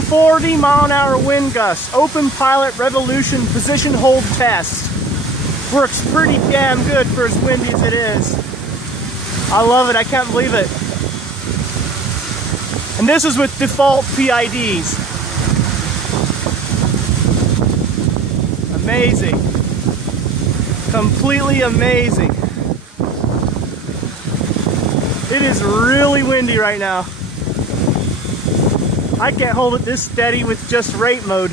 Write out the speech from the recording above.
30, 40 mile an hour wind gusts. OpenPilot Revolution position hold test. Works pretty damn good for as windy as it is. I love it, I can't believe it. And this is with default PIDs. Amazing. Completely amazing. It is really windy right now. I can't hold it this steady with just rate mode.